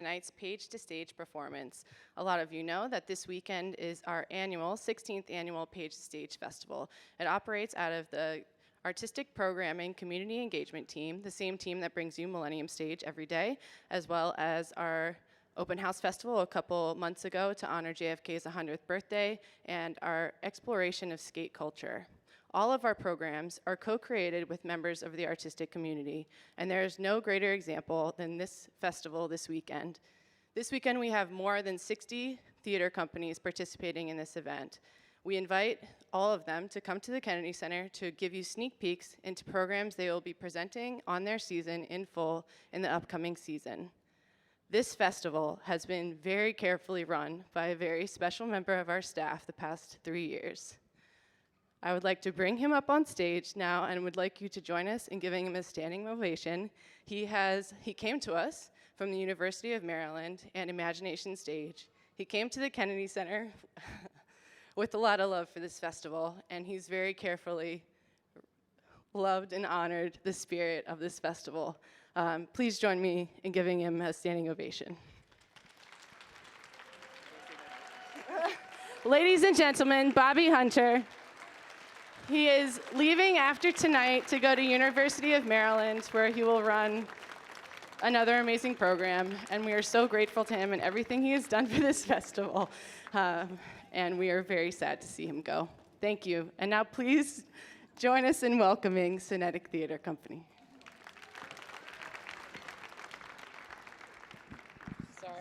tonight's page-to-stage performance. A lot of you know that this weekend is our 16th annual Page-to-Stage Festival. It operates out of the Artistic Programming Community Engagement Team, the same team that brings you Millennium Stage every day, as well as our Open House Festival a couple months ago to honor JFK's 100th birthday, and our exploration of skate culture. All of our programs are co-created with members of the artistic community, and there is no greater example than this festival this weekend. This weekend we have more than 60 theater companies participating in this event. We invite all of them to come to the Kennedy Center to give you sneak peeks into programs they will be presenting on their season in full in the upcoming season. This festival has been very carefully run by a very special member of our staff the past 3 years. I would like to bring him up on stage now and would like you to join us in giving him a standing ovation. He came to us from the University of Maryland and Imagination Stage. He came to the Kennedy Center with a lot of love for this festival, and he's very carefully loved and honored the spirit of this festival. Please join me in giving him a standing ovation. Ladies and gentlemen, Bobby Hunter. He is leaving after tonight to go to University of Maryland, where he will run another amazing program, and we are so grateful to him and everything he has done for this festival, and we are very sad to see him go. Thank you, and now please join us in welcoming Synetic Theater Company. Sorry.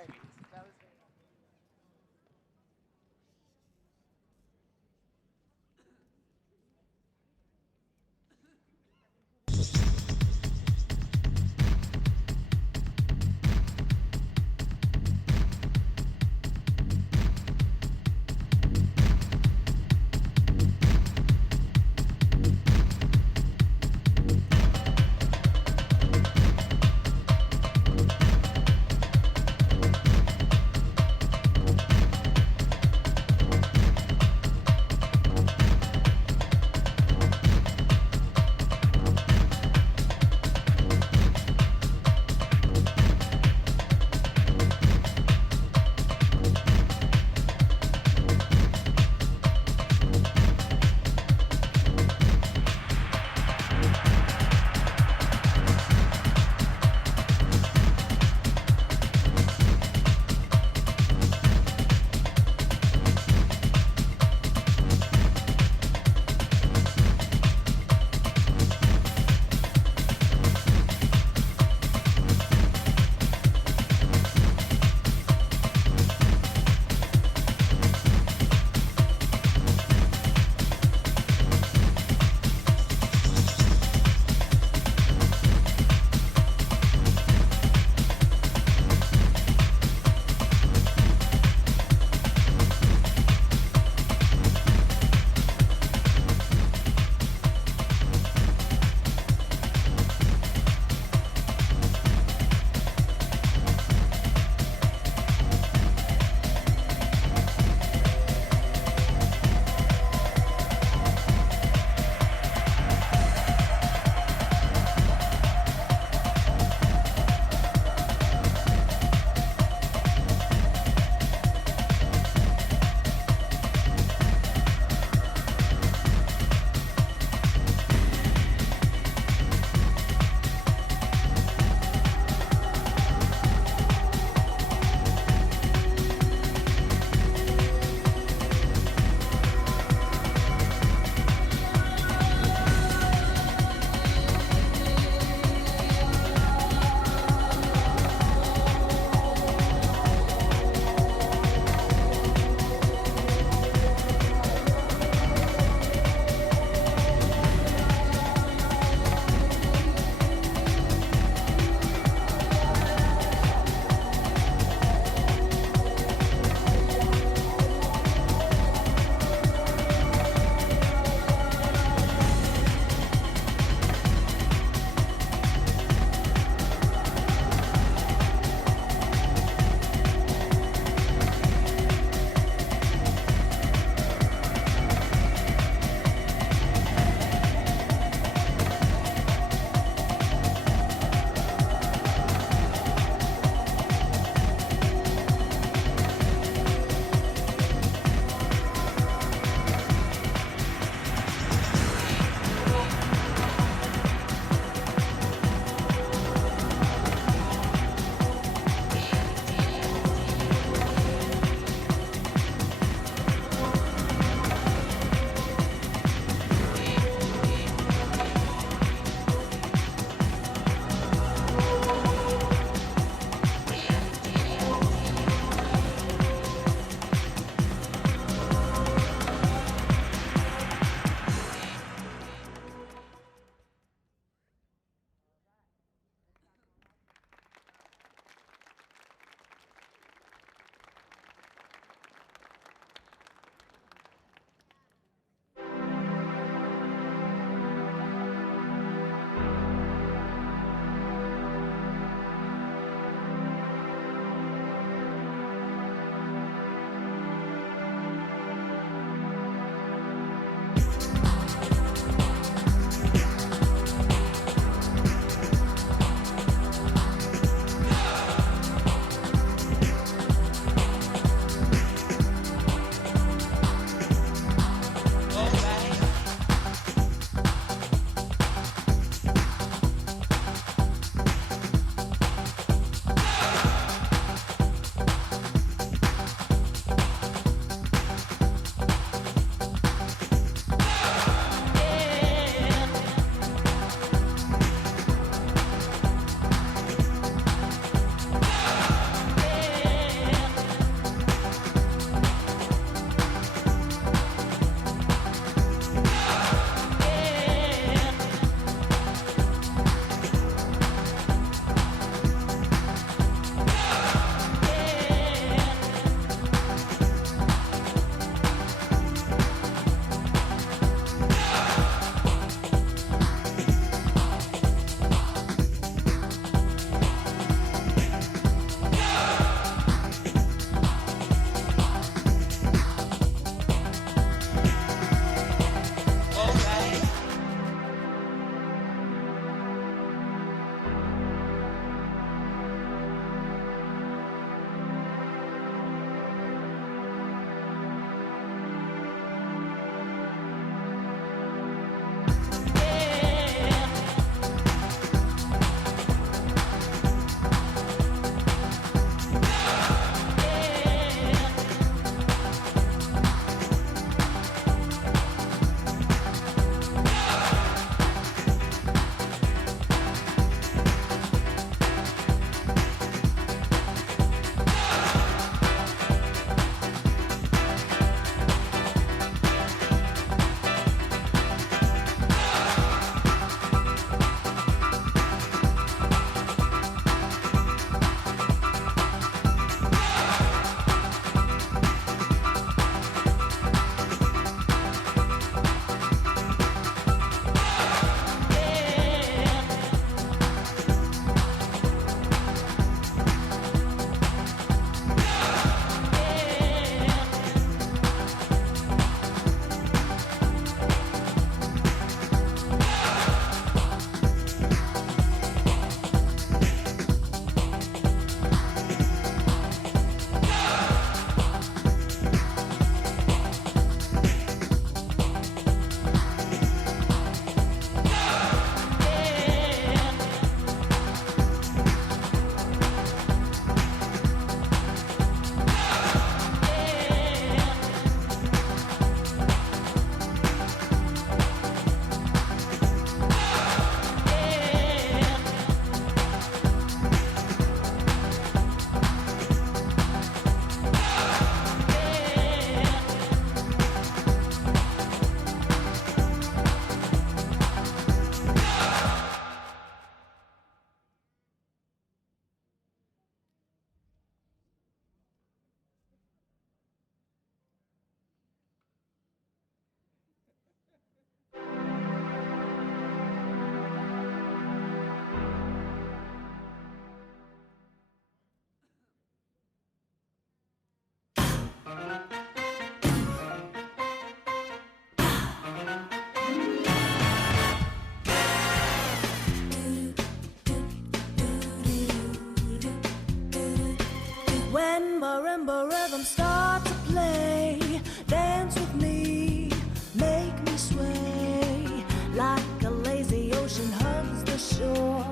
When marimba rhythms start to play, dance with me, make me sway. Like a lazy ocean hugs the shore,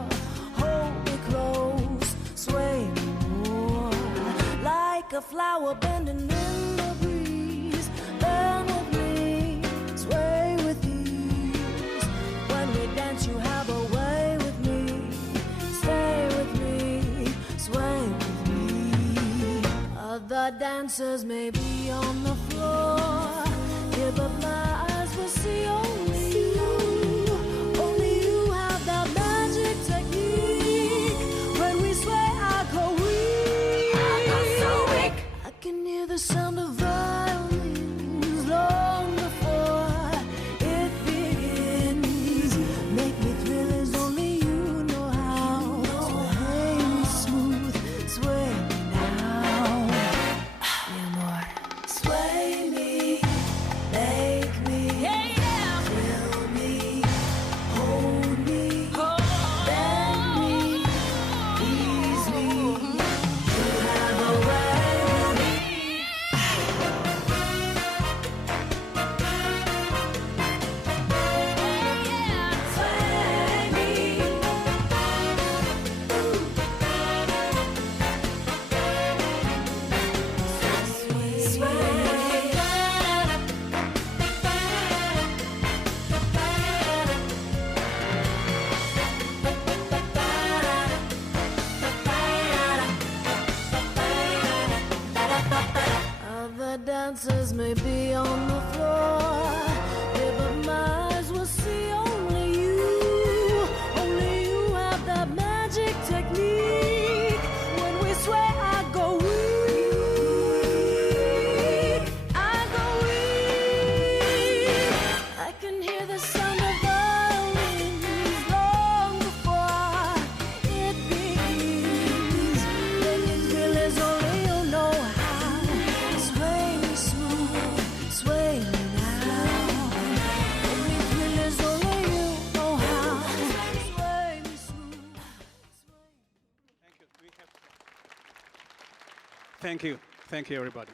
hold me close, sway me more. Like a flower bending in the breeze, bend with me, sway with ease. When we dance you have a way with me, stay with me, sway with me. Other dancers may be on the floor, here but my eyes will see only you. Only you have that magic technique. When we sway I go weak. I go so weak. I can hear the sound of violins long before it begins. Make me thrill as only you know how. Sway me smooth, sway me now. Sway me, make me, thrill me, hold me, bend me, ease me. You have a way with me. Sway me. Other dancers may be on the floor, yeah, but my eyes will see only you. Only you have that magic technique. When we sway, I go weak. I go weak. I can hear the sound of violins long before it begins. Making thrill is only you know how. Sway me smooth, sway me now. Every thrill is only you know how. Sway me smooth, Thank you. Thank you, everybody.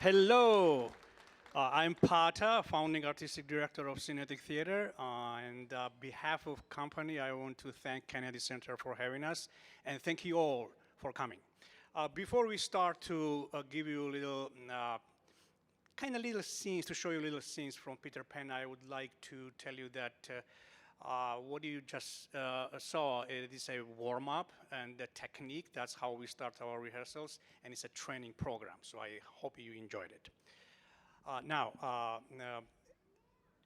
Hello. I'm Pata, founding artistic director of Synetic Theater, and on behalf of company, I want to thank Kennedy Center for having us, and thank you all for coming. Before we start to give you a little, little scenes, to show you little scenes from Peter Pan, I would like to tell you that what you just saw, it is a warm-up and the technique. That's how we start our rehearsals, and it's a training program, so I hope you enjoyed it.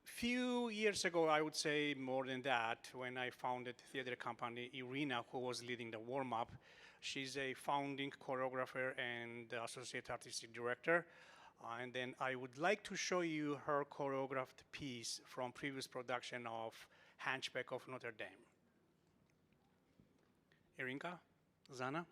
Few years ago, I would say more than that, when I founded theater company, Irina, who was leading the warm-up, she's a founding choreographer and associate artistic director. And then I would like to show you her choreographed piece from previous production of Hunchback of Notre Dame. Irinka, Zana?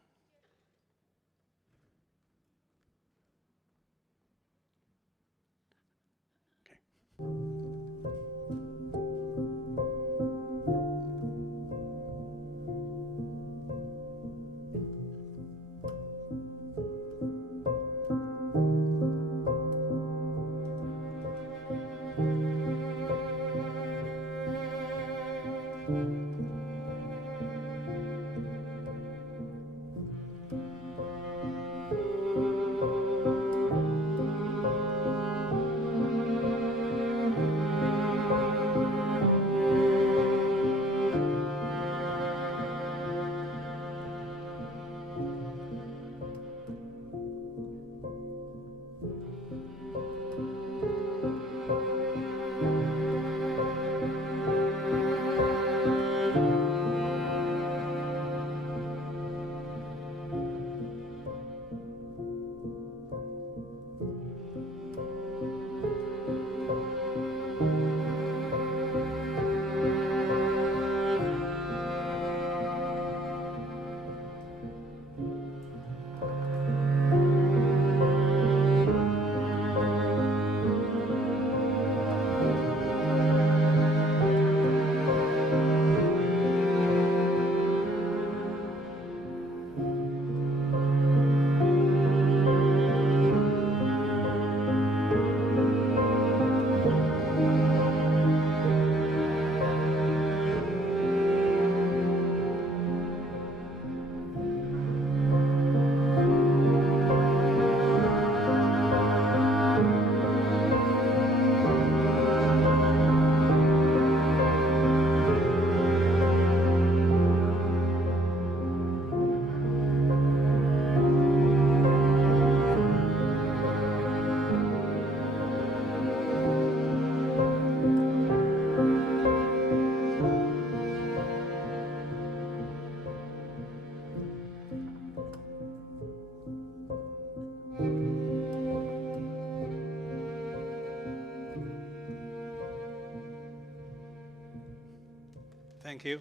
Thank you.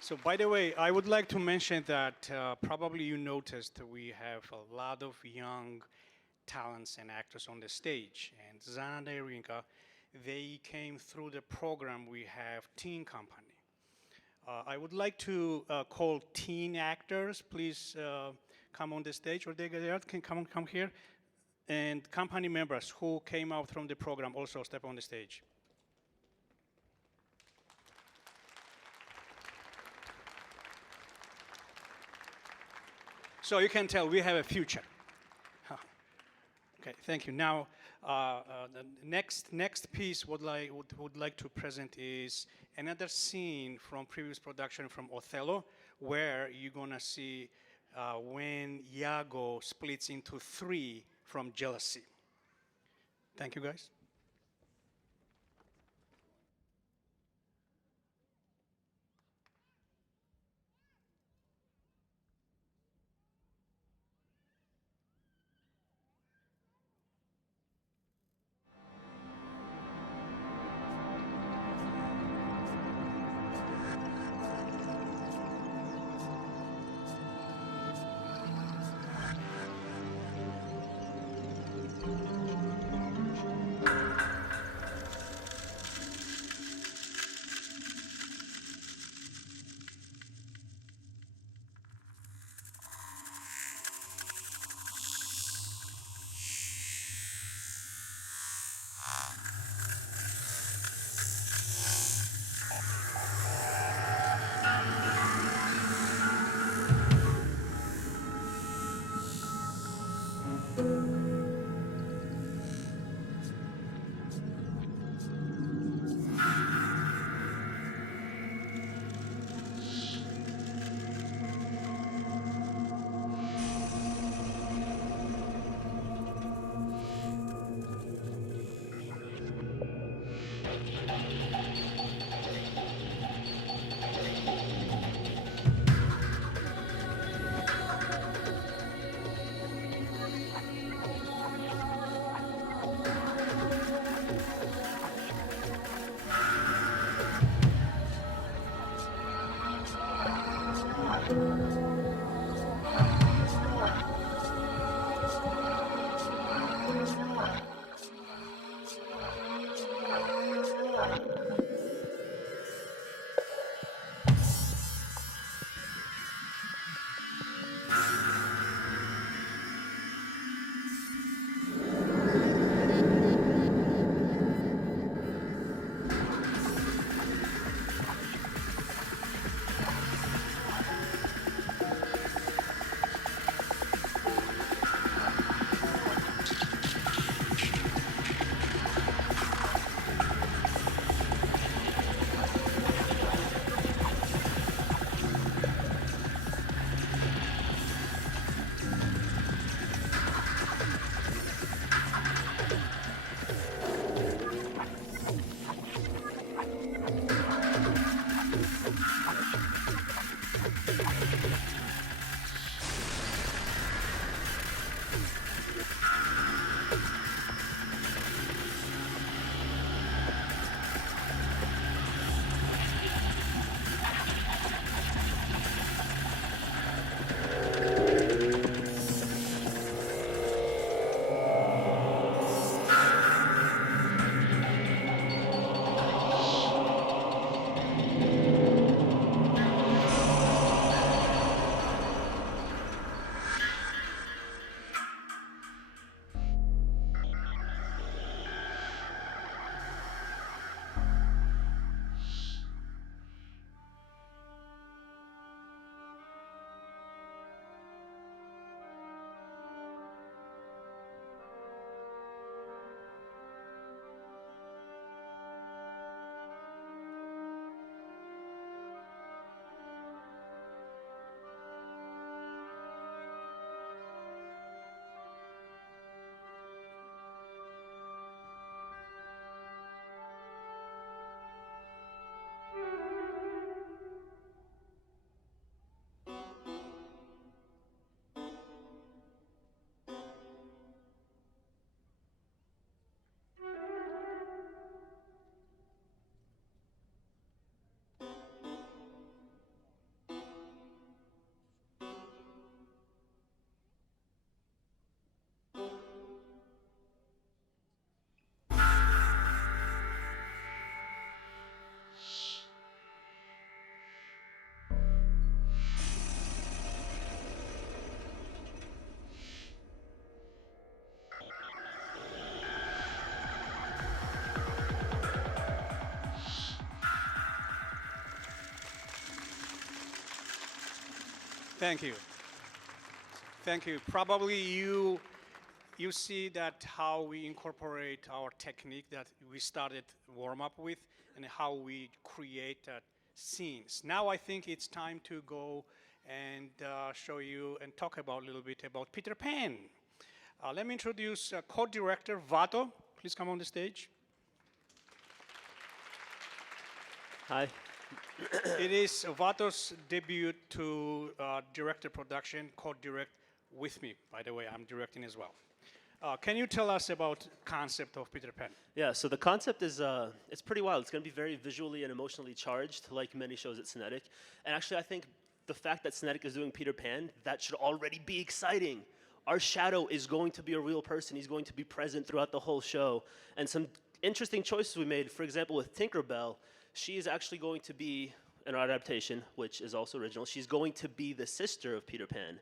So by the way, I would like to mention that probably you noticed we have a lot of young talents and actors on the stage. And Zana and Irinka, they came through the program we have Teen Company. I would like to call teen actors, please come on the stage, or they can come here. And company members who came out from the program also step on the stage. So you can tell we have a future. Okay, thank you. Now, the next piece would like to present is another scene from previous production from Othello, where you're gonna see when Iago splits into three from jealousy. Thank you, guys. Thank you. Thank you. Probably you see that how we incorporate our technique that we started warm up with and how we create scenes. Now I think it's time to go and show you and talk about a little bit about Peter Pan. Let me introduce co-director Vato. Please come on the stage. Hi. It is Vato's debut to direct a production, co-direct with me. By the way, I'm directing as well. Can you tell us about concept of Peter Pan? Yeah, so the concept is, it's pretty wild. It's going to be very visually and emotionally charged, like many shows at Synetic. And actually, I think the fact that Synetic is doing Peter Pan, that should already be exciting. Our shadow is going to be a real person. He's going to be present throughout the whole show. And some interesting choices we made, for example, with Tinkerbell, she is actually going to be, in our adaptation, which is also original, she's going to be the sister of Peter Pan.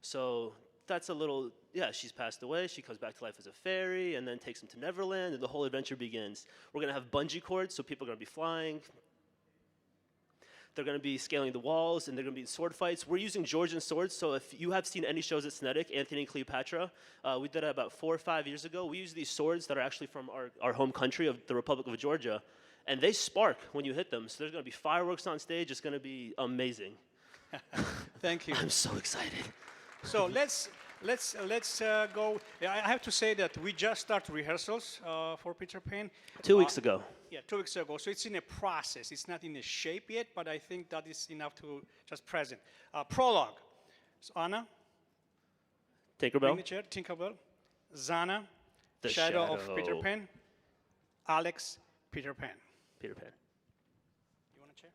So that's a little, yeah, she's passed away, she comes back to life as a fairy, and then takes him to Neverland, and the whole adventure begins. We're going to have bungee cords, so people are going to be flying. They're going to be scaling the walls, and they're going to be in sword fights. We're using Georgian swords, so if you have seen any shows at Synetic, Anthony and Cleopatra, we did it about 4 or 5 years ago. We use these swords that are actually from our home country of the Republic of Georgia, and they spark when you hit them. So there's going to be fireworks on stage. It's going to be amazing. Thank you. I'm so excited. So let's go. I have to say that we just started rehearsals for Peter Pan. 2 weeks ago. Yeah, 2 weeks ago. So it's in a process. It's not in a shape yet, but I think that is enough to just present. Prologue. So Anna. Tinkerbell. Bring the chair. Tinkerbell. Zana. The Shadow of Peter Pan. Alex. Peter Pan. Peter Pan. You want a chair?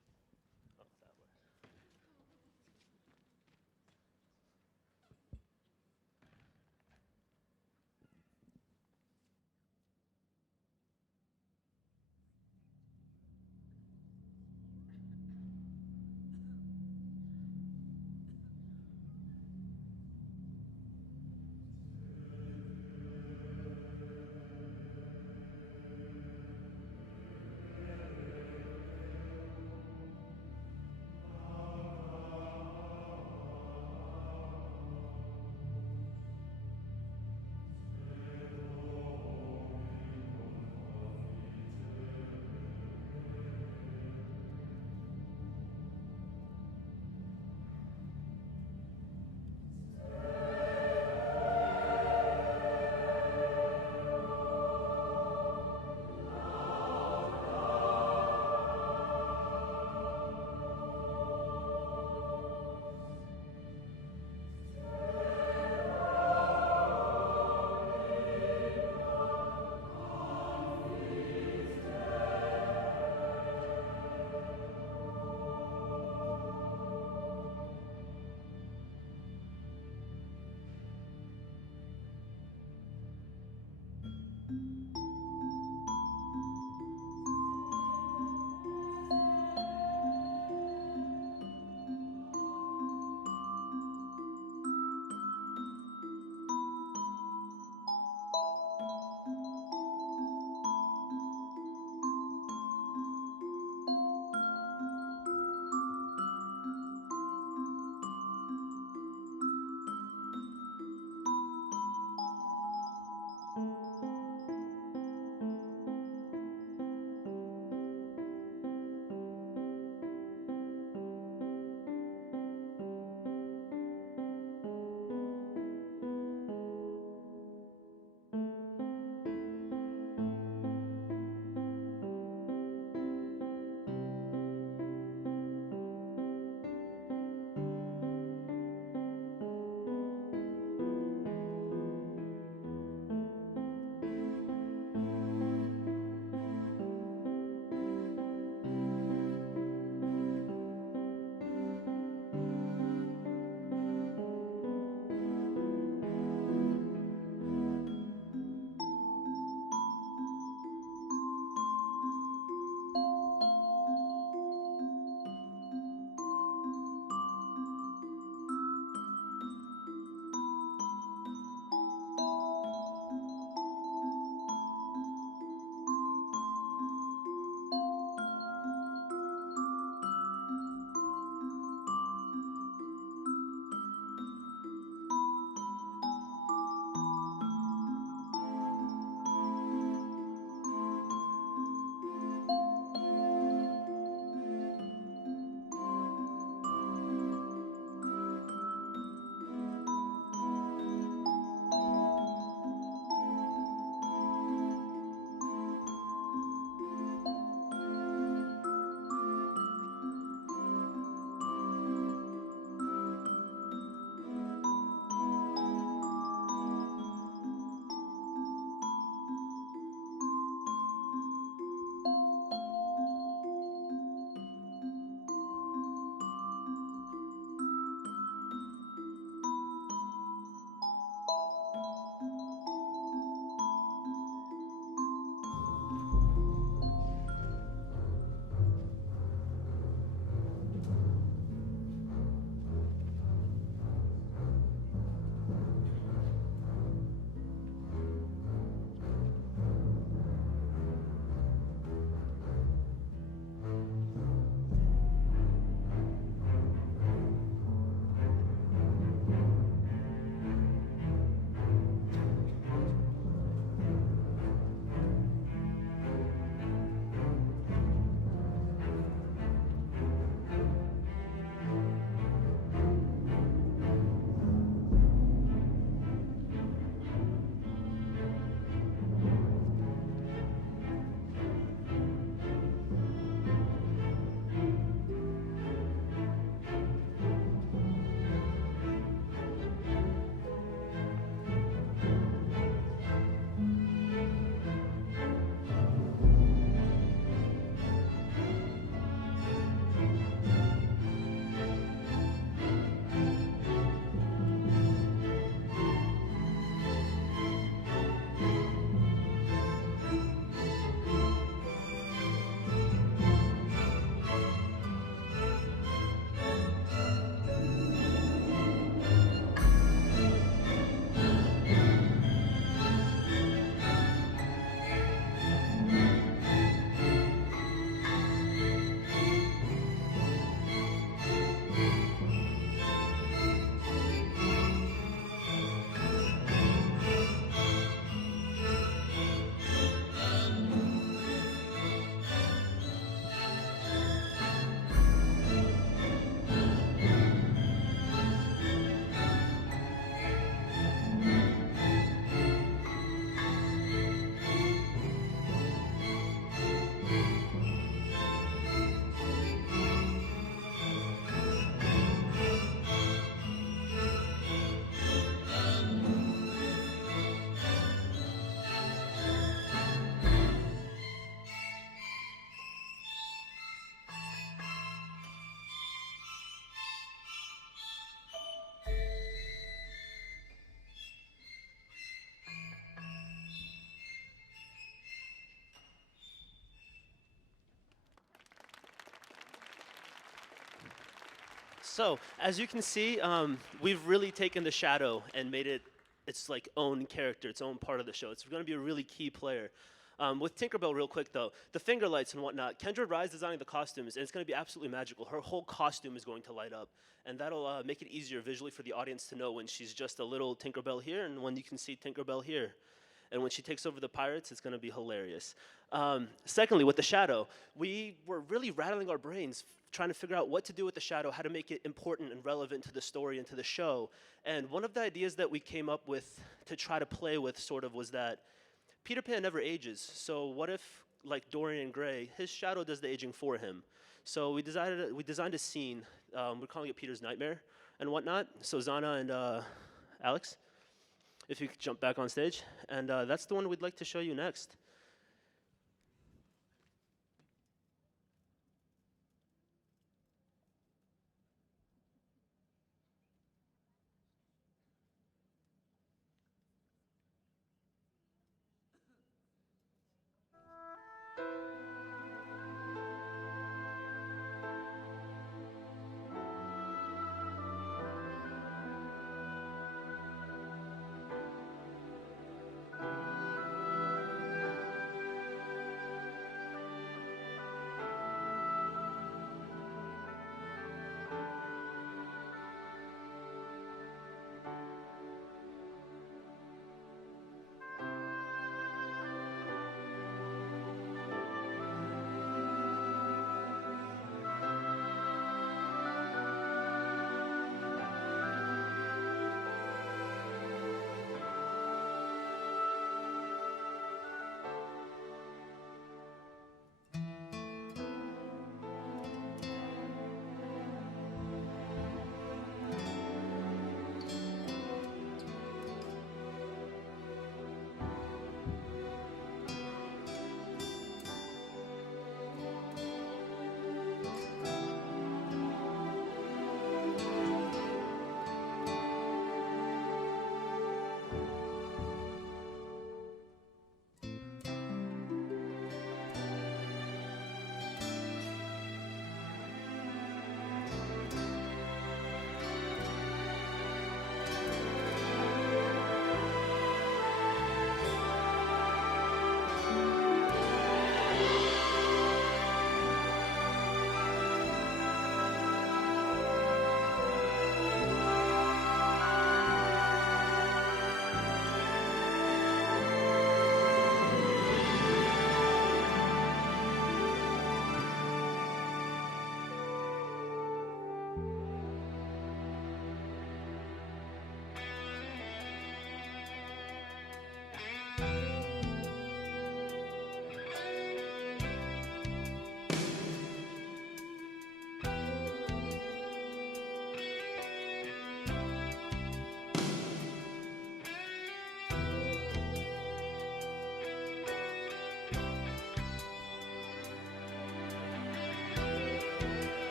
So, as you can see, we've really taken the shadow and made it its like own character, its own part of the show. It's going to be a really key player. With Tinkerbell, real quick though, the finger lights and whatnot, Kendra Rye's designing the costumes, and it's going to be absolutely magical. Her whole costume is going to light up, and that'll make it easier visually for the audience to know when she's just a little Tinkerbell here and when you can see Tinkerbell here. And when she takes over the pirates, it's going to be hilarious. Secondly, with the shadow, we were really rattling our brains trying to figure out what to do with the shadow, how to make it important and relevant to the story and to the show. And one of the ideas that we came up with to try to play with sort of was that Peter Pan never ages. So what if, like Dorian Gray, his shadow does the aging for him? So we designed a scene. We're calling it Peter's Nightmare and whatnot. So Zana and Alex, if you could jump back on stage. And that's the one we'd like to show you next.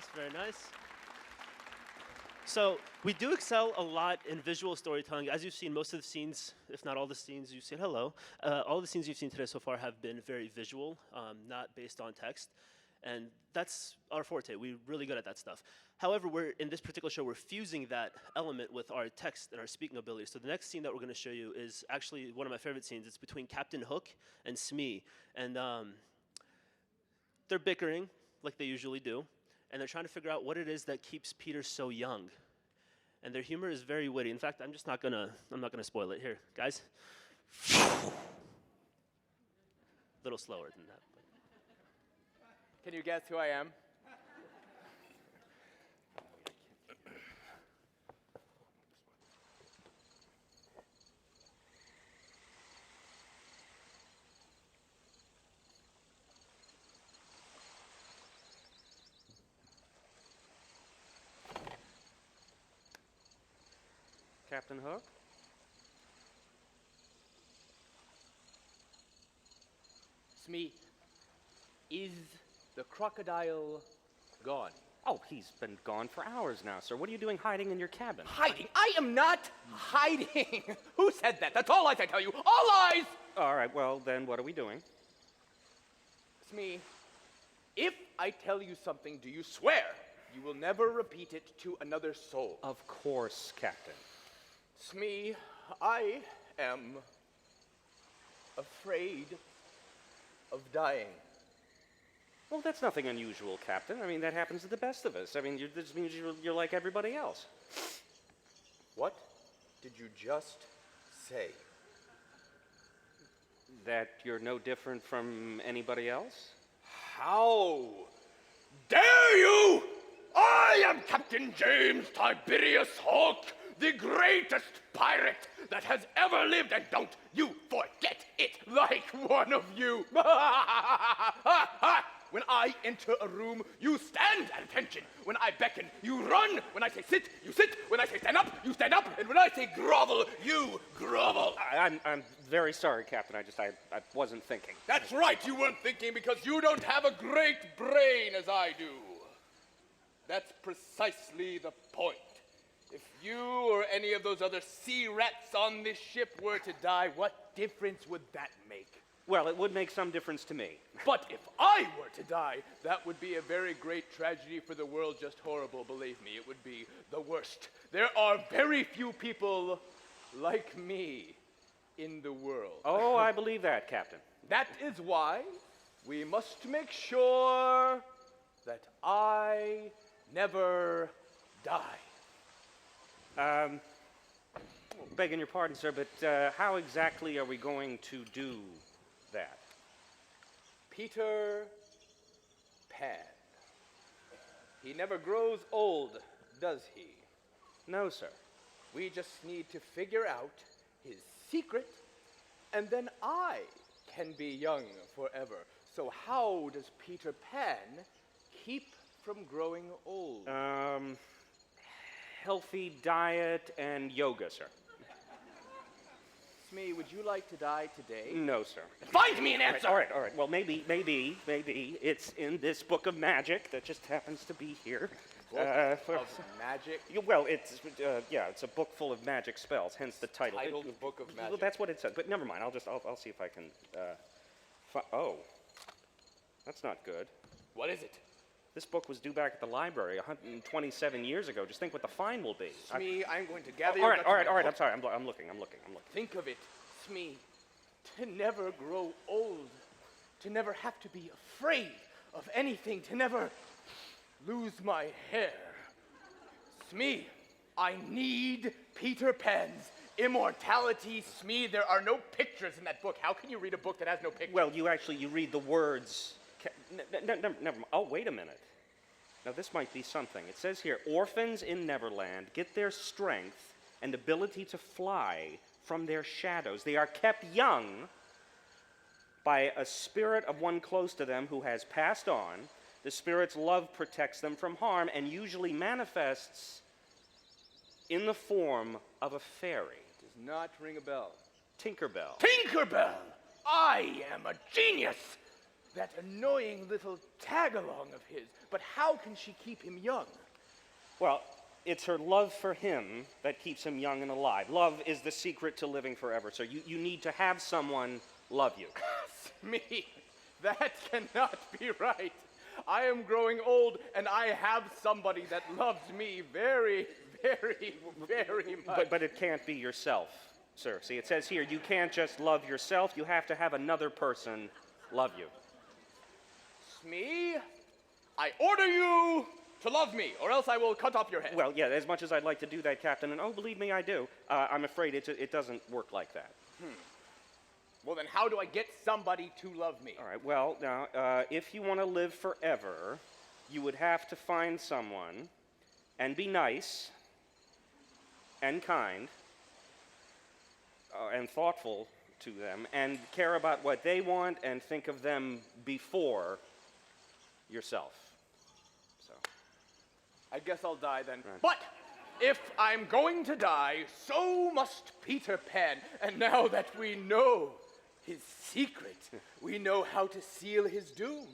nice, very nice. So we do excel a lot in visual storytelling. As you've seen, most of the scenes, if not all the scenes you've seen, hello, all the scenes you've seen today so far have been very visual, not based on text. And that's our forte. We're really good at that stuff. However, in this particular show, we're fusing that element with our text and our speaking ability. So the next scene that we're going to show you is actually one of my favorite scenes. It's between Captain Hook and Smee. And they're bickering, like they usually do. And they're trying to figure out what it is that keeps Peter so young. And their humor is very witty. In fact, I'm not gonna spoil it. Here, guys. A little slower than that. Can you guess who I am? Captain Hook? Smee, is the crocodile gone? Oh, he's been gone for hours now, sir. What are you doing hiding in your cabin? Hiding? I am not hiding. Who said that? That's all lies I tell you. All lies! All right, well, then what are we doing? Smee, if I tell you something, do you swear you will never repeat it to another soul? Of course, Captain. Smee, I am afraid of dying. Well, that's nothing unusual, Captain. I mean, that happens to the best of us. I mean, this means you're like everybody else. What did you just say? That you're no different from anybody else? How dare you! I am Captain James Tiberius Hawk, the greatest pirate that has ever lived, and don't you forget it, like one of you. When I enter a room, you stand at attention. When I beckon, you run. When I say sit, you sit. When I say stand up, you stand up. And when I say grovel, you grovel. I'm very sorry, Captain. I wasn't thinking. That's right, you weren't thinking because you don't have a great brain as I do. That's precisely the point. If you or any of those other sea rats on this ship were to die, what difference would that make? Well, it would make some difference to me. But if I were to die, that would be a very great tragedy for the world, just horrible, believe me. It would be the worst. There are very few people like me in the world. Oh, I believe that, Captain. That is why we must make sure that I never die. Begging your pardon, sir, but how exactly are we going to do that? Peter Pan. He never grows old, does he? No, sir. We just need to figure out his secret, and then I can be young forever. So how does Peter Pan keep from growing old? Healthy diet and yoga, sir. Smee, would you like to die today? No, sir. Find me an answer! All right. Well, maybe it's in this book of magic that just happens to be here. Book of magic? Well, it's a book full of magic spells, hence the title. Titled Book of Magic. Well, that's what it says. But never mind. I'll see if I can. Oh, that's not good. What is it? This book was due back at the library 127 years ago. Just think what the fine will be. Smee, I'm going to gather All right. I'm sorry. I'm looking. Think of it, Smee, to never grow old, to never have to be afraid of anything, to never lose my hair. Smee, I need Peter Pan's immortality. Smee, there are no pictures in that book. How can you read a book that has no pictures? Well, you read the words. Never mind. Oh, wait a minute. Now, this might be something. It says here, orphans in Neverland get their strength and ability to fly from their shadows. They are kept young by a spirit of one close to them who has passed on. The spirit's love protects them from harm and usually manifests in the form of a fairy. Does not ring a bell. Tinkerbell. Tinkerbell! I am a genius! that annoying little tag-along of his. But how can she keep him young? Well, it's her love for him that keeps him young and alive. Love is the secret to living forever. So you need to have someone love you. Me, that cannot be right. I am growing old, and I have somebody that loves me very, very, very much. But it can't be yourself, sir. See, it says here, you can't just love yourself. You have to have another person love you. Smee, I order you to love me, or else I will cut off your head. Well, yeah, as much as I'd like to do that, Captain, and oh, believe me, I do, I'm afraid it doesn't work like that. Well, then how do I get somebody to love me? All right, well, now, if you want to live forever, you would have to find someone and be nice and kind and thoughtful to them and care about what they want and think of them before yourself. So, I guess I'll die then. Right. But if I'm going to die, so must Peter Pan. And now that we know his secret, we know how to seal his doom.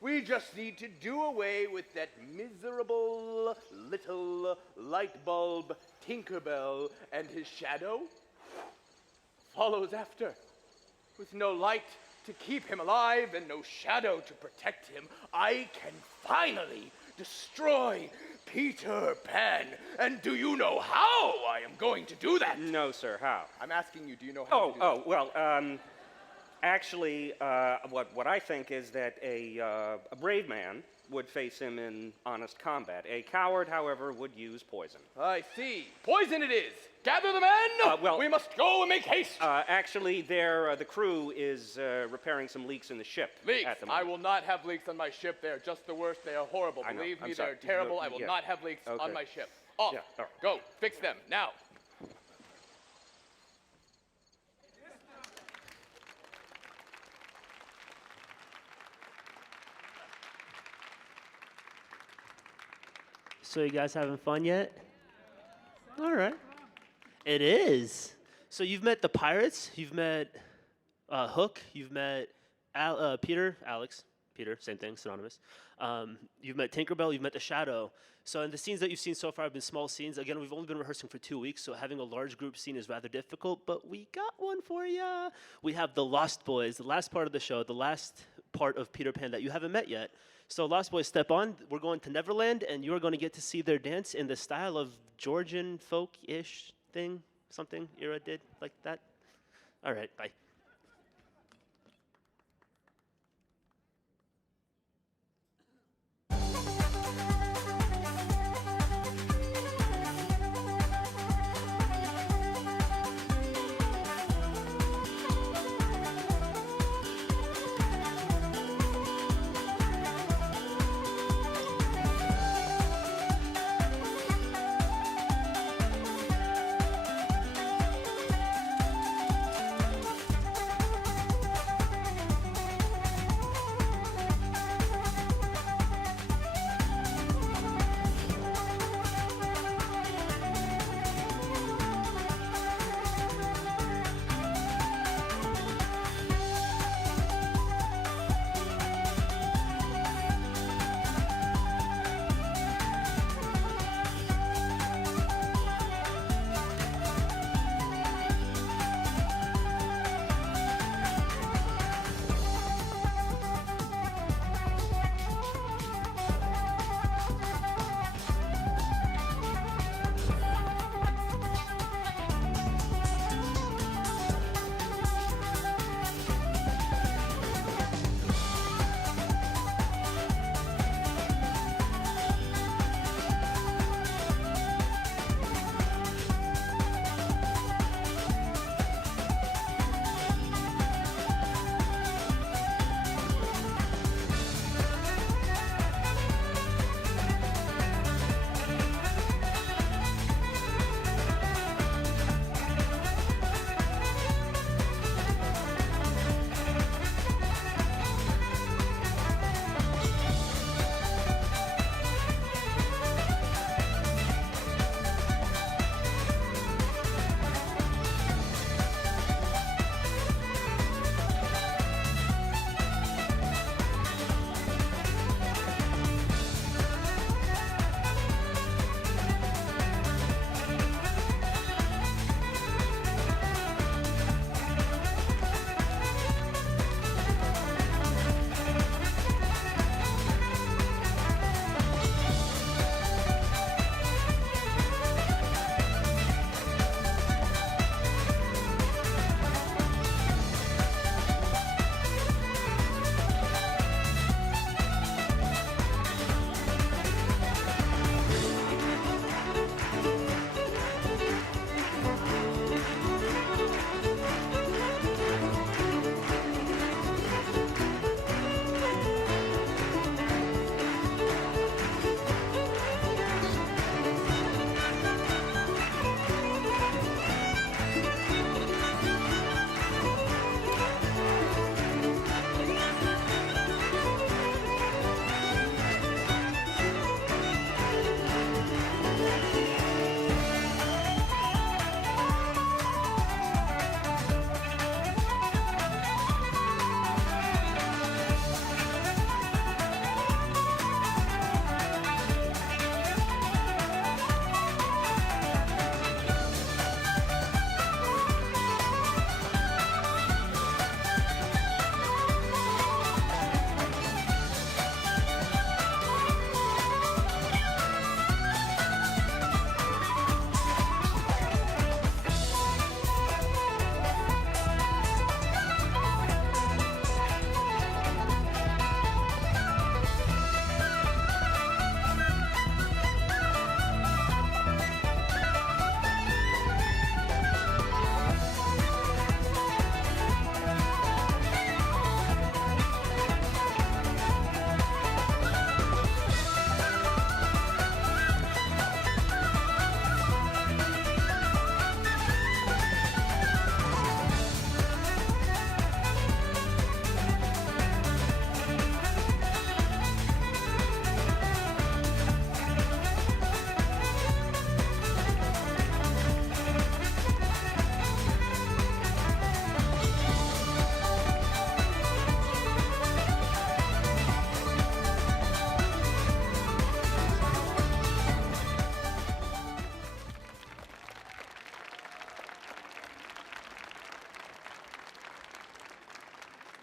We just need to do away with that miserable little light bulb Tinkerbell, and his shadow follows after. With no light to keep him alive and no shadow to protect him, I can finally destroy Peter Pan. And do you know how I am going to do that? no, sir, how? I'm asking you, do you know how to do that? Well, actually, what I think is that a brave man would face him in honest combat. A coward, however, would use poison. I see. Poison it is. Gather the men. well- we must go and make haste. Actually, the crew is repairing some leaks in the ship Leaks. at the I moment. will not have leaks on my ship. They are just the worst. They are horrible. I know. Believe I'm me, sorry. they're terrible. I will Yeah. not have leaks Okay. on my ship. Off. Yeah, all right. Go. Fix them now. So you guys having fun yet? All right. It is. So you've met the pirates. You've met Hook. You've met Alex, Peter, same thing, synonymous. You've met Tinkerbell. You've met the Shadow. So in the scenes that you've seen so far have been small scenes. Again, we've only been rehearsing for 2 weeks, so having a large group scene is rather difficult. But we got one for ya. We have the Lost Boys, the last part of the show, the last part of Peter Pan that you haven't met yet. So Lost Boys, step on. We're going to Neverland, and you're going to get to see their dance in the style of Georgian folk-ish thing, something Ira did like that. All right, bye.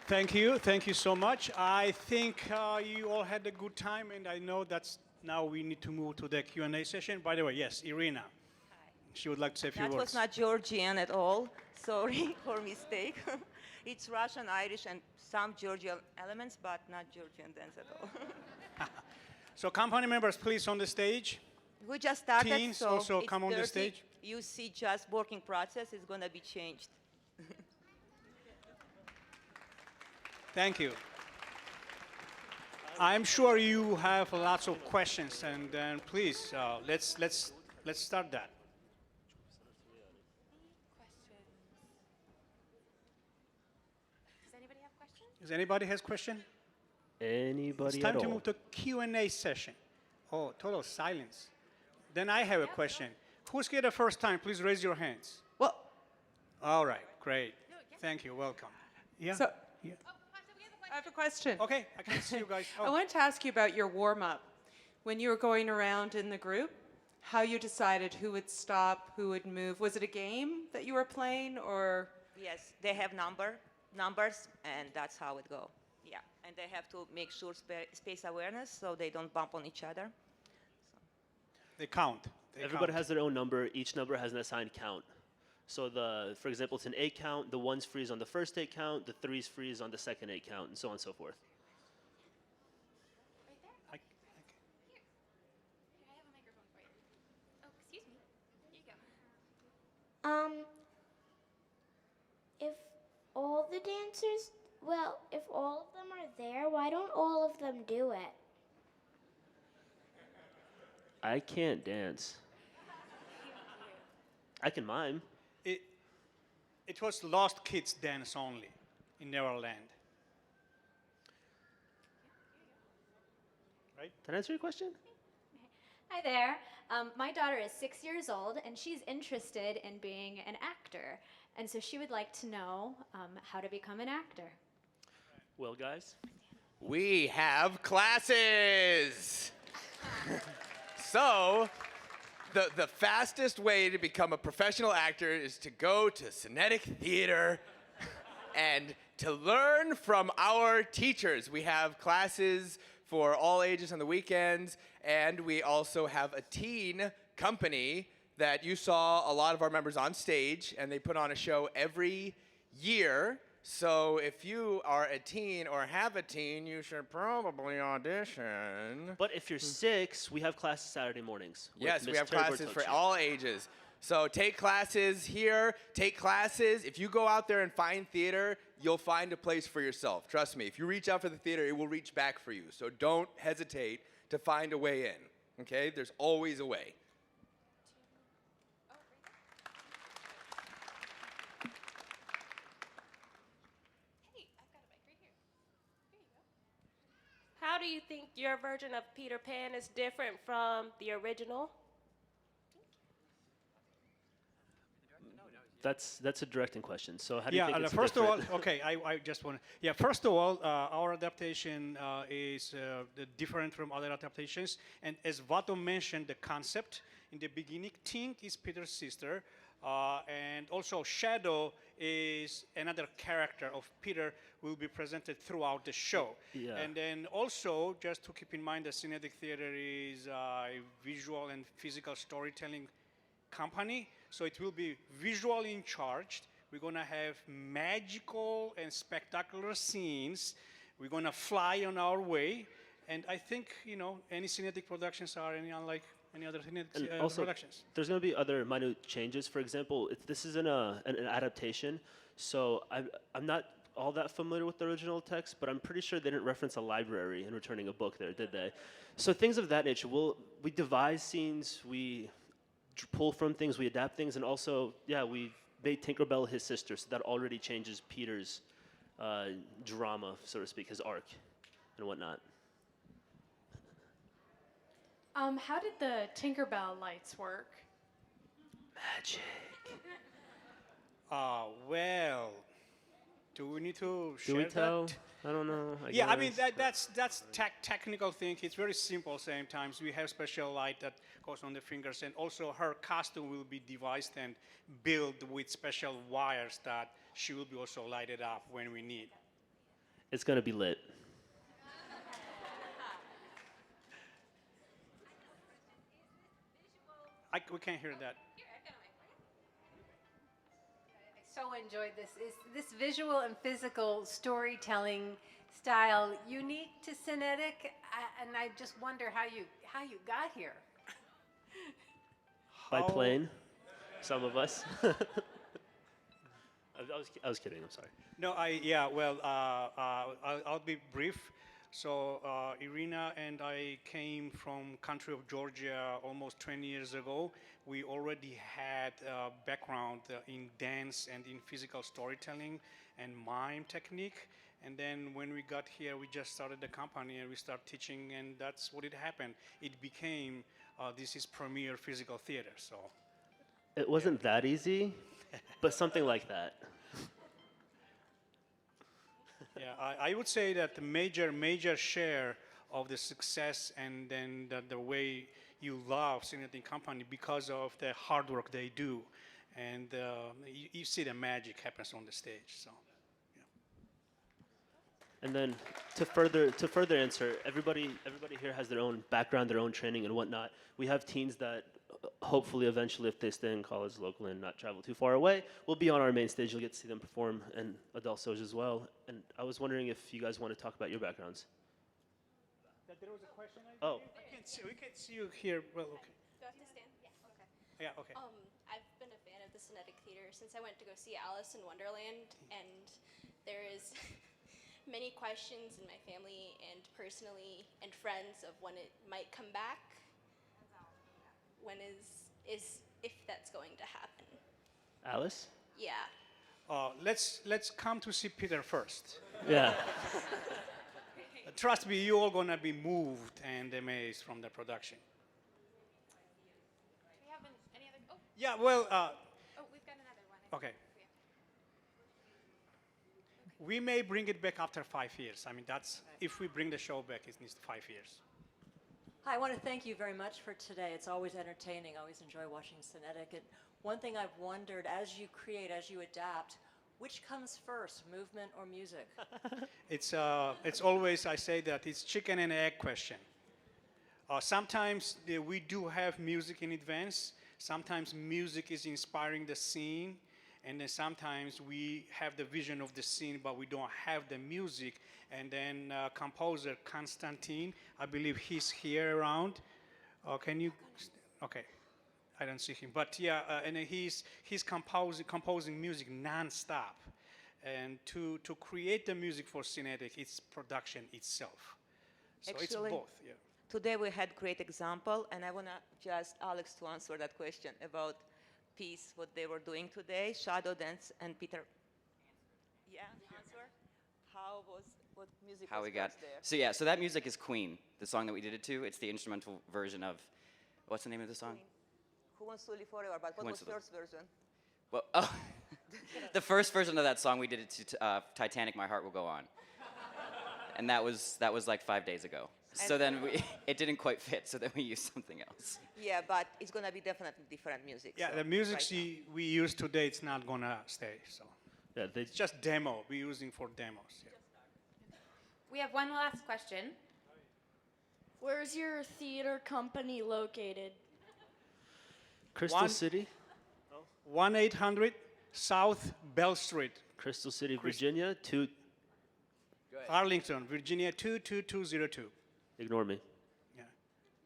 Thank you so much. I think you all had a good time, and I know that's now we need to move to the Q&A session. By the way, yes, Irina. She would like to say a few That words. was not Georgian at all. Sorry for mistake. It's Russian, Irish, and some Georgian elements, but not Georgian dance at all. So company members, please on the stage. We just started, Teens so also it's come on the dirty. stage. You see just working process is going to be changed. Thank you. I'm sure you have lots of questions, and then please let's start that. Does anybody have questions? Does anybody has question? Anybody It's time at to all? move to Q&A session. Oh, total silence. Then I have a question. Who's here the first time? Please raise your hands. Well, All right, great. Thank you. Welcome. Yeah. so yeah. I have a question. Okay, I can see you guys. I Oh. wanted to ask you about your warm up. When you were going around in the group, how you decided who would stop, who would move. Was it a game that you were playing, or? Yes, they have numbers, and that's how it go. Yeah, and they have to make sure space awareness so they don't bump on each other. They count. Everybody has their own number. Each number has an assigned count. So for example, it's an 8 count. The 1s freeze on the first 8 count. The 3s freeze on the second 8 count, and so on and so forth. Right there? I- Here, I have a microphone for you. Oh, excuse me. Here you go. If all the dancers, well, if all of them are there, why don't all of them do it? I can't dance. I can mime. It was Lost Kids dance only in Neverland. Right? Did I answer your question? Hi there. My daughter is 6 years old, and she's interested in being an actor. And so she would like to know how to become an actor. Well, guys, We have classes. So, the fastest way to become a professional actor is to go to Synetic Theater and to learn from our teachers. We have classes for all ages on the weekends, and we also have a teen company that you saw a lot of our members on stage, and they put on a show every year. So if you are a teen or have a teen, you should probably audition. but if you're 6, we have classes Saturday mornings. with Yes, we Miss have Terry classes for Bertocci. all ages. So take classes here, take classes. If you go out there and find theater, you'll find a place for yourself. Trust me, if you reach out for the theater, it will reach back for you. So don't hesitate to find a way in, okay? There's always a way. Hey, I've got a mic right here. Here you go. How do you think your version of Peter Pan is different from the original? That's a directing question. So how do you Yeah, think it's first of all, different? okay, I just want to, yeah, first of all, our adaptation is different from other adaptations. And as Vato mentioned, the concept in the beginning, Tink is Peter's sister, and also Shadow is another character of Peter will be presented throughout the show. Yeah. And then also, just to keep in mind, the Cinetic Theater is a visual and physical storytelling company, so it will be visually in charge. We're gonna have magical and spectacular scenes. We're gonna fly on our way, and I think any Cinetic productions are any unlike any other Cinetic And also, productions. there's going to be other minute changes. For example, this is an adaptation, so I'm not all that familiar with the original text, but I'm pretty sure they didn't reference a library in returning a book there, did they? So things of that nature. We devise scenes, we pull from things, we adapt things, and also, yeah, we made Tinkerbell his sister, so that already changes Peter's drama, so to speak, his arc and whatnot. How did the Tinkerbell lights work? Magic. Well, do we need to share Do we tell? that? I don't know. Yeah, I mean guess. that's technical thing. It's very simple. Same times we have special light that goes on the fingers, and also her costume will be devised and built with special wires that she will be also lighted up when we need. It's going to be lit. We can't hear that. I so enjoyed this. Is this visual and physical storytelling style unique to Cinetic? And I just wonder how you got here. By plane, some of us. I was kidding, I'm sorry. No, I'll be brief. So Irina and I came from country of Georgia almost 20 years ago. We already had a background in dance and in physical storytelling and mime technique. And then when we got here, we just started the company and we started teaching, and that's what it happened. It became, this is premier physical theater, so. It wasn't that easy, but something like that. Yeah, I would say that the major share of the success and then the way you love Synetic Company because of the hard work they do, and you see the magic happens on the stage. So, yeah. And then to further answer, everybody here has their own background, their own training and whatnot. We have teens that hopefully eventually, if they stay in college locally and not travel too far away, will be on our main stage. You'll get to see them perform, and adult shows as well. And I was wondering if you guys want to talk about your backgrounds. There was a question. Oh. We can't see you here. Well, okay. Do I have to stand? Yeah. Okay. Yeah. Okay. I've been a fan of the Cinetic Theater since I went to go see Alice in Wonderland, and there is many questions in my family and personally and friends of when it might come back. When is if that's going to happen. Alice? Yeah. Let's come to see Peter first. Yeah. Trust me, you're all gonna be moved and amazed from the production. Do we have any other? Oh. Yeah. Well. We've got another one. Okay. We may bring it back after 5 years. I mean, that's if we bring the show back, it needs 5 years. Hi, I want to thank you very much for today. It's always entertaining. I always enjoy watching Cinetic. And one thing I've wondered, as you create, as you adapt, which comes first, movement or music? It's always, I say that, it's chicken and egg question. Sometimes we do have music in advance. Sometimes music is inspiring the scene. And then sometimes we have the vision of the scene, but we don't have the music. And then composer Konstantin, I believe he's here around. Can you? Okay, I don't see him. But yeah, and he's composing music non-stop. And to create the music for Cinetic, it's production itself. So Actually, it's both. Yeah. Today we had great example, and I want to just Alex to answer that question about piece, what they were doing today, Shadow Dance and Peter. Yeah, answer. What music How was we got first there? So yeah, so that music is Queen, the song that we did it to. It's the instrumental version of, what's the name of the song? Queen. Who Wants to Live Forever, but what was the first version? Well, the first version of that song we did it to Titanic, My Heart Will Go On. And that was like 5 days ago. So then it didn't quite fit, so then we used something else. Yeah, but it's going to be definitely different music. Yeah, so the music right we use today, it's not gonna stay. So yeah, it's just demo. We're using for demos. Yeah. We have one last question. Where's your theater company located? Crystal City? 1-800 South Bell Street. Crystal City, Virginia, Arlington, Virginia 22202. Ignore me. Yeah.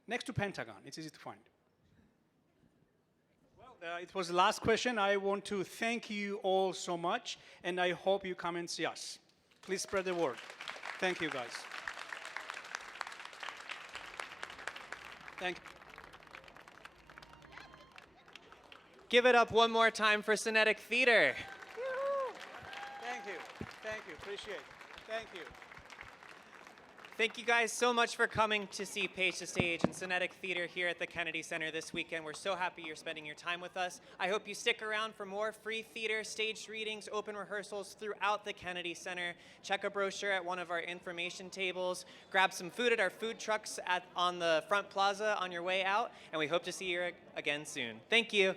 Next to Pentagon. It's easy to find. Well, it was the last question. I want to thank you all so much, and I hope you come and see us. Please spread the word. Thank you, guys. Thank you. Give it up one more time for Synetic Theater. Thank you. Thank you. Appreciate it. Thank you. Thank you guys so much for coming to see Page to Stage and Synetic Theater here at the Kennedy Center this weekend. We're so happy you're spending your time with us. I hope you stick around for more free theater, staged readings, open rehearsals throughout the Kennedy Center. Check a brochure at one of our information tables. Grab some food at our food trucks on the front plaza on your way out, and we hope to see you again soon. Thank you.